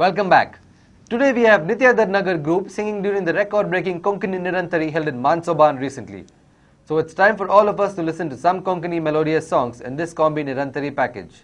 Welcome back. Today we have Nityadar Nagar group singing during the record-breaking Konkani Nirantari held in Mansoban recently. So it's time for all of us to listen to some Konkani melodious songs in this Kombi Nirantari package.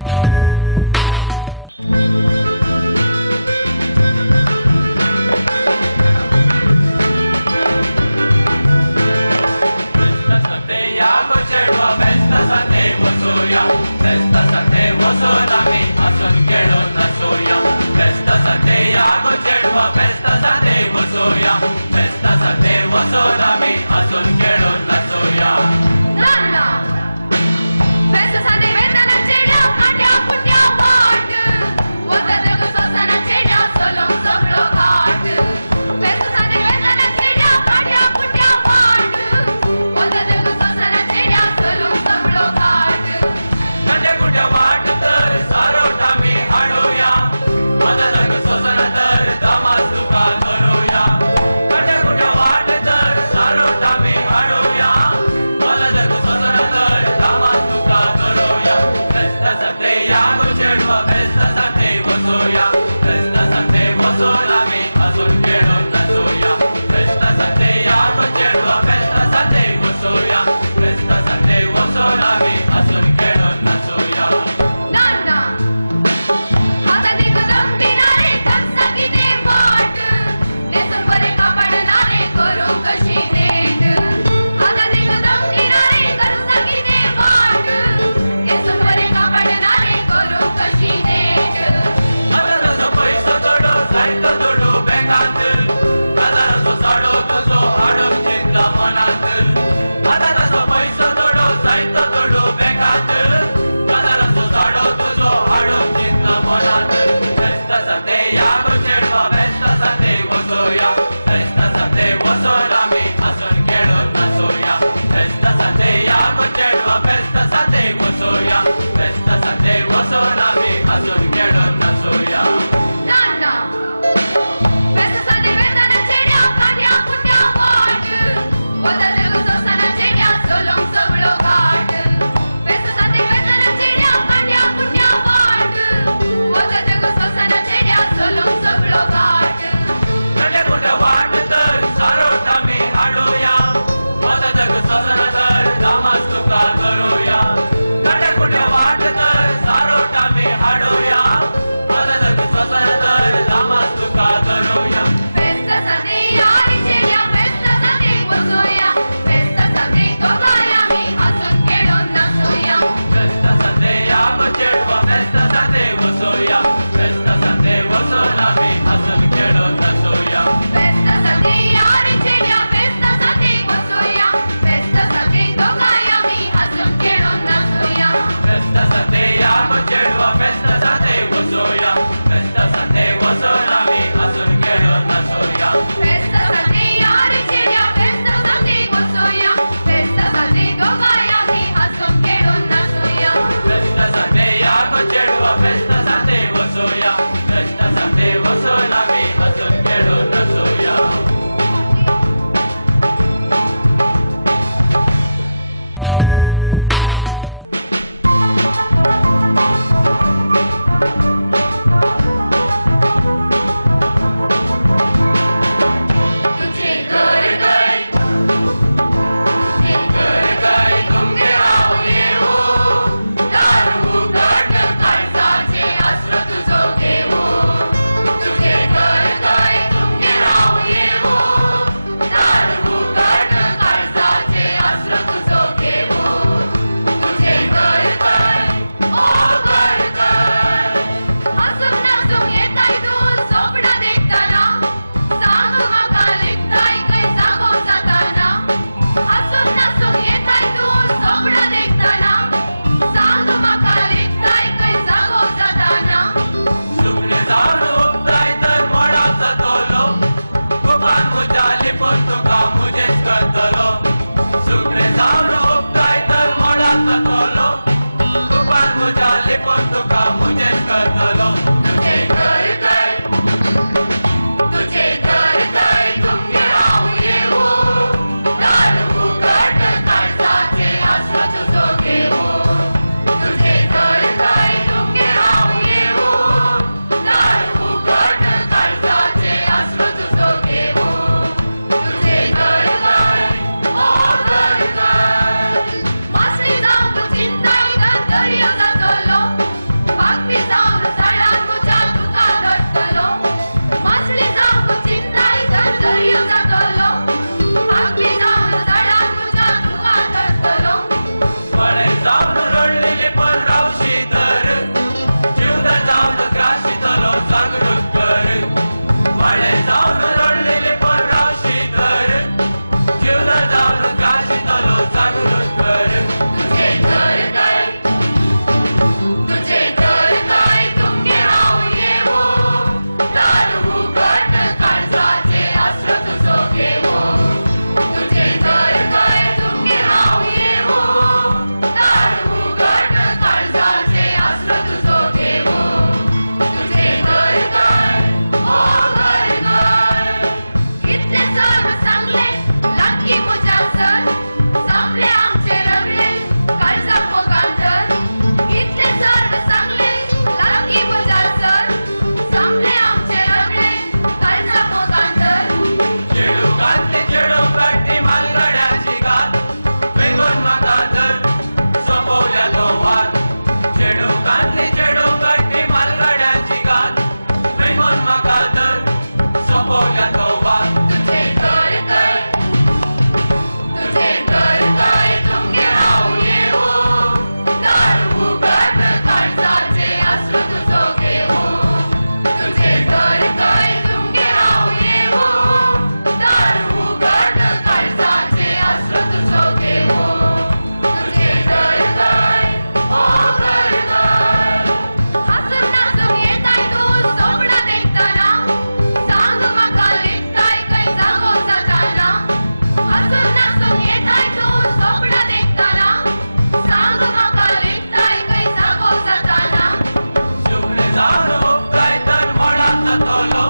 जाणू उपताय तर म्हणात जातलो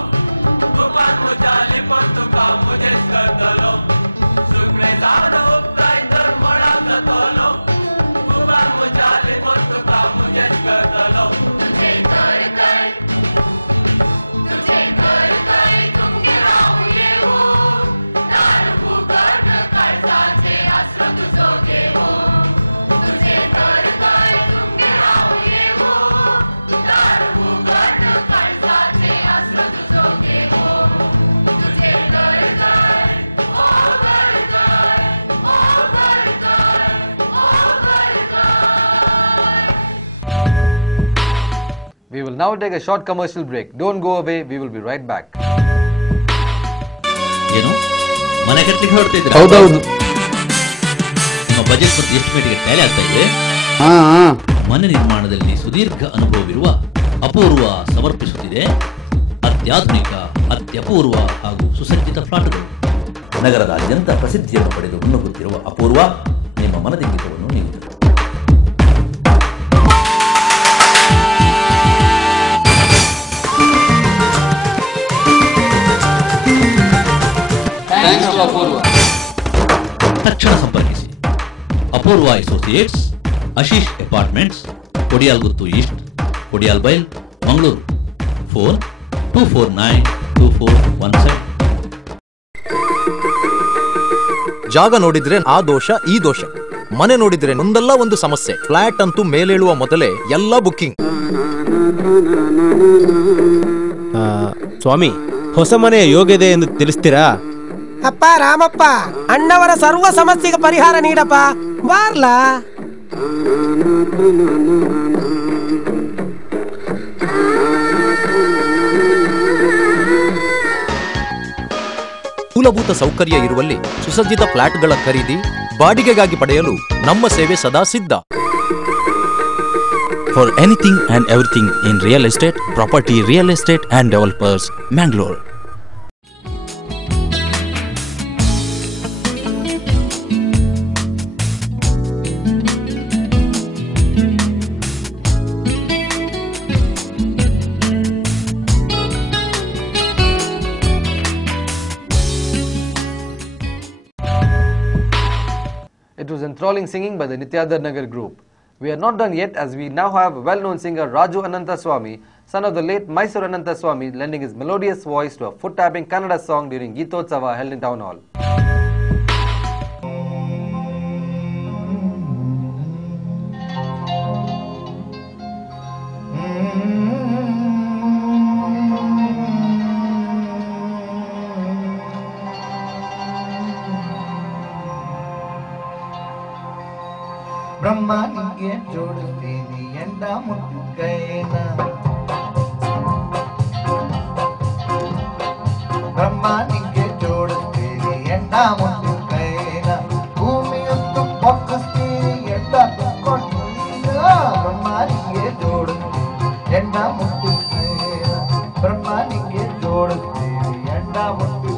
तुपान मुजाली पण तुका मुजेच करतलो सुकणे जाणू उपताय तर म्हणात जातलो तुपान मुजाली पण तुका मुजेच करतलो तुझे कर कर तुमगे राहू येऊ दार उघड काळजाचे अस्त्र तुझो घेऊ तुझे कर तुमगे राहू येऊ दार उघड काळजाचे अस्त्र तुझो घेऊ तुझे कर ओ कर ओ कर ओ कर We will now take a short commercial break. Don't go away, we will be right back. ಏನು ಮನೆ ಕಟ್ಟಲಿಕ್ಕೆ ಹೊರಡ್ತಿದ್ರ? ಹೌದೌದು. ನಿಮ್ಮ ಬಜೆಟ್ ಮತ್ತು ಎಸ್ಟಿಮೇಟ್ಗೆ ಟ್ಯಾಲಿ ಆಗ್ತಾ ಇವೆ? ಮನೆ ನಿರ್ಮಾಣದಲ್ಲಿ ಸುದೀರ್ಘ ಅನುಭವವಿರುವ ಅಪೂರ್ವ ಸಮರ್ಪಿಸುತ್ತಿದೆ ಅತ್ಯಾಧುನಿಕ ಅತ್ಯಪೂರ್ವ ಹಾಗೂ ಸುಸಜ್ಜಿತ ಫ್ಲಾಟ್ಗಳು. ನಗರದಾದ್ಯಂತ ಪ್ರಸಿದ್ಧಿಯನ್ನು ಪಡೆದು ಮುನ್ನುಗ್ಗುತ್ತಿರುವ ಅಪೂರ್ವ ನಿಮ್ಮ ಮನದಿಂಗಿತವನ್ನು ನೀಡುತ್ತದೆ. ತಕ್ಷಣ ಸಂಪರ್ಕಿಸಿ Apoorva associates, Ashish apartments, Kodialguttu east, Kodial Bail, Mangaluru. Phone 24924117. ಜಾಗ ನೋಡಿದ್ರೆ ಆ ದೋಷ ಈ ದೋಷ, ಮನೆ ನೋಡಿದ್ರೆ ಒಂದಲ್ಲ ಒಂದು ಸಮಸ್ಯೆ. ಫ್ಲಾಟ್ ಅಂತೂ ಮೇಲೇಳುವ ಮೊದಲೇ ಎಲ್ಲ ಬುಕ್ಕಿಂಗ್. ಸ್ವಾಮಿ, ಹೊಸ ಮನೆಯ ಯೋಗ್ಯತೆ ಎಂದು ತಿಳಿಸ್ತೀರಾ? ಅಪ್ಪ ರಾಮಪ್ಪ, ಅಣ್ಣವರ ಸರ್ವ ಸಮಸ್ಯೆಗೆ ಪರಿಹಾರ ನೀಡಪ್ಪ, ಬಾರ್ಲಾ. ಮೂಲಭೂತ ಸೌಕರ್ಯ ಇರುವಲ್ಲಿ ಸುಸಜ್ಜಿತ ಫ್ಲಾಟ್ಗಳ ಖರೀದಿ, ಬಾಡಿಗೆಗಾಗಿ ಪಡೆಯಲು ನಮ್ಮ ಸೇವೆ ಸದಾ ಸಿದ್ಧ. For anything and everything in real estate, property, real estate and developers, Mangalore. It was enthralling singing by the Nityadhar Nagar group. We are not done yet, as we now have well-known singer Raju Ananthaswamy, son of the late Mysore Ananthaswamy, lending his melodious voice to a foot-tapping Kannada song during Geetotsava held in Town Hall. ಬ್ರಹ್ಮನಿಗೆ ಜೋಡಿಸ್ತೀನಿ ಎಂಡ ಮುಟ್ಟಿನ, ಬ್ರಹ್ಮನಿಗೆ ಜೋಡಿಸ್ತೀನಿ ಎಂಡ ಮುಟ್ಟಿನ, ಭೂಮಿಯೊಂದು ಪೊಕ್ಕಿಸ್ತೀನಿ ಎಂಡ ತುಂಬಿಕೊಂಡ, ಬ್ರಹ್ಮನಿಗೆ ಜೋಡಿಸ್ತೀನಿ ಎಂಡ ಮುಟ್ಟಿನ, ಬ್ರಹ್ಮನಿಗೆ ಜೋಡಿಸ್ತೀನಿ ಎಂಡ ಮುಟ್ಟಿನ.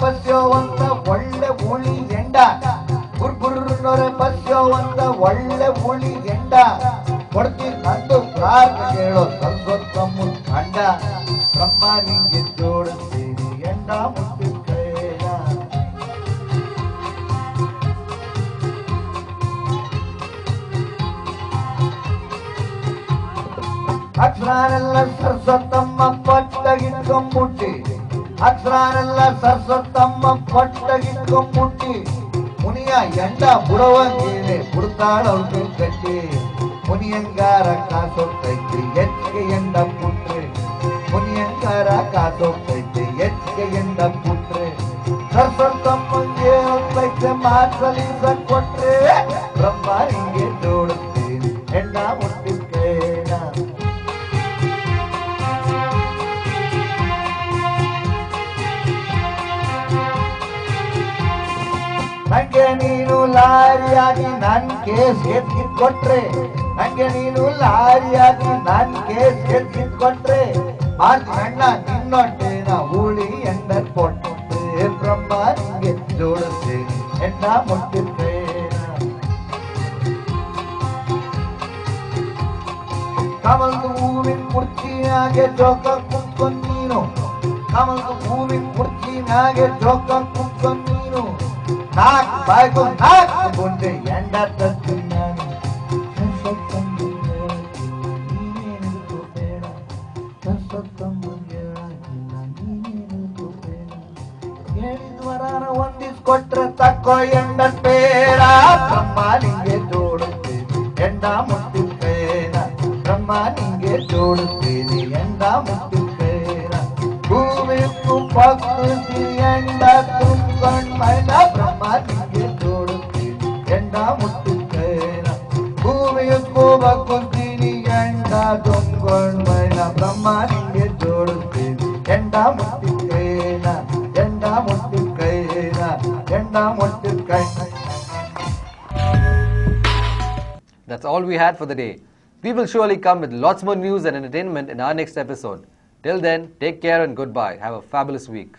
ಬಸ್ಯೋವಂತ ಒಳ್ಳೆ ಉಳಿ ಎಂಡ, ಗುರ್ಗುರ್ನೊರೆ ಬಸ್ಯೋವಂತ ಒಳ್ಳೆ ಉಳಿ ಎಂಡ, ಕೊಡ್ತಿ ಕಂಡು ಪ್ರಾರ್ಥನೆ ಹೇಳೋ ಸರ್ವೋತ್ತಮ ಕಂಡ, ಬ್ರಹ್ಮ ನಿಂಗೆ ಜೋಡಿಸ್ತೀನಿ ಎಂಡ ಮುಟ್ಟಿ ಕೈಲ. ಅಕ್ಷರನೆಲ್ಲ ಸರ್ವೋತ್ತಮ ಪಟ್ಟಗಿಟ್ಕೊಂಡ್ಬಿಟ್ಟಿ, ಅಕ್ಷರನೆಲ್ಲ ಸರ್ವೋತ್ತಮ ಪಟ್ಟಗಿಟ್ಕೊಂಡ್ಬಿಟ್ಟಿ, ಮುನಿಯ ಎಂಡ ಬುಡವಂಗೇನೆ ಬುಡ್ತಾಳವ್ರು ಕಟ್ಟಿ, ಮುನಿಯಂಗಾರ ಕಾಸೋಗ್ತೈತಿ ಹೆಚ್ಚಿಗೆ ಎಂಡ ಪುಟ್ರೆ, ಮುನಿಯಂಗಾರ ಕಾಸೋಗ್ತೈತಿ ಹೆಚ್ಚಿಗೆ ಎಂಡ ಪುಟ್ರೆ, ಸರ್ವೋತ್ತಮ್ಮಂಗೆ ಹೋಗ್ತೈತೆ ಮಾಸಲಿಸ ಕೊಟ್ರೆ, ಬ್ರಹ್ಮ ಹಿಂಗೆ ಜೋಡಿಸ್ತೀನಿ ಎಂಡ ಮುಟ್ಟಿ ಕೈನ. ನಂಗೆ ನೀನು ಲಾರಿಯಾಗಿ ನನ್ ಕೇಸ್ ಎತ್ತಿಕೊಟ್ರೆ, ನಂಗೆ ನೀನು ಲಾರಿಯಾಗಿ ನನ್ ಕೇಸ್ ಎತ್ತಿಕೊಟ್ರೆ, ಅಣ್ಣ ನಿನ್ನೊಟ್ಟೇನ ಉಳಿ ಎಂಡ ಕೊಟ್ಟೆ, ಬ್ರಹ್ಮ ನಿಂಗೆ ಜೋಡಿಸ್ತೀನಿ ಎಂಡ ಮುಟ್ಟಿದ್ರೇನ. ಕಮಲ್ದು ಹೂವಿನ ಕುರ್ಚಿ ಮ್ಯಾಗೆ ಜೋಕ ಕುಂತ್ಕೊಂಡ್ ನೀನು ಕಮಲ್ದು ಹೂವಿನ ಕುರ್ಚಿ ಮ್ಯಾಗೆ ಜೋಕ ಕುಂತ್ಕೊಂಡ್ ನೀನು ನಾಲ್ಕು ಬಾಯ್ಗು ನಾಲ್ಕು ಗುಂಡೆ ಎಂಡ ತತ್ತಿ ನಾನು ಹೇಳಿದ್ವರಾನ ಒಂದಿಸ್ಕೊಟ್ರೆ ತಕ್ಕೋ ಎಂಡ ಬೇಡ ಬ್ರಹ್ಮ ನಿಂಗೆ ಜೋಡುತ್ತೇನೆ ಎಂಡ ಮುಟ್ಟಿದ್ದೇನ ಬ್ರಹ್ಮ ನಿಂಗೆ ಜೋಡುತ್ತೇನೆ ಎಂಡ ಮುಟ್ಟಿದ್ದೇನ ಭೂಮಿಗೂ ಪಕ್ಷಿ ಎಂಡ ತುಂಬ್ಕೊಂಡ್ ಮೈನ ಬ್ರಹ್ಮ ನಿಂಗೆ ಜೋಡುತ್ತೇನೆ ಎಂಡ ಮುಟ್ಟಿದ್ದೇನ ಭೂಮಿಗೂ ಬಗ್ಗುತ್ತೀನಿ ಎಂಡ ತುಂಬ್ಕೊಂಡ್ ಮೈನ ಬ್ರಹ್ಮ ನಿಂಗೆ ಜೋಡುತ್ತೇನೆ ಎಂಡ ಮುಟ್ಟಿದ್ದೇನ ಎಂಡ ಮುಟ್ಟಿದ್ದೇನ ಎಂಡ ಮುಟ್ಟಿದ್ದೇನ. That's all we had for the day. We will surely come with lots more news and entertainment in our next episode. Till then, take care and goodbye. Have a fabulous week.